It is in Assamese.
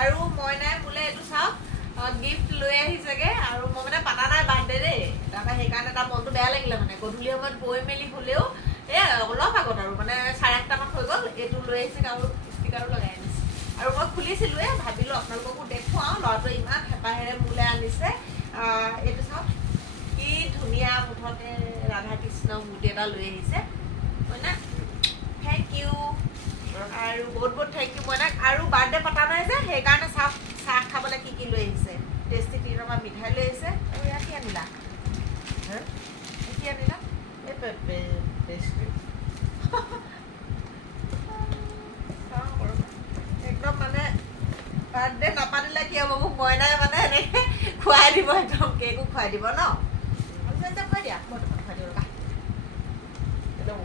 আৰু মই নাই মোলে এইটো চাওক গিফ্ট লৈ আহিছেগে আৰু মই মানে পাতা নাই বাৰ্থডে দেই তাৰপৰা সেইকাৰণে তাৰ মনটো বেয়া লাগিলে মানে গধূলি সময়ত গৈ মেলি হ'লেও অলপ আগত আৰু মানে 8:30মান হৈ গ'ল এইটো লৈ আহিছে আৰু ষ্টিকাৰো লগাই আনিছে আৰু মই খুলিছিলোঁৱে ভাবিলোঁ আপোনালোককো দেখুৱাওঁ ল'ৰাটোৱে ইমান হেঁপাহেৰে মোলৈ আনিছে এইটো চাওক কি ধুনীয়া মুঠতে ৰাধা কৃষ্ণ মূৰ্তি এটা লৈ আহিছে হয় না থেংক ইউ আৰু বহুত বহুত থেংক ইউ মই আৰু বাৰ্থডে পতা নাই যে সেইকাৰণে চাহ খাবলৈ কি লৈ আহিছে টেষ্টি ক্ৰীমৰ পৰা মিঠাই লৈ আহিছে আৰু ইয়াত কি আনিলা কি আনিলা এই পেষ্ট্ৰি একদম মানে বাৰ্থডে নাপাতিলে কি হ'ব মোক মইনাই মানে এনেকৈ খুৱাই দিব একদম কেকো খুৱাই দিব ন খুৱাই দিয়া মই তোমাক খুৱাই দিওঁ ৰবা একদম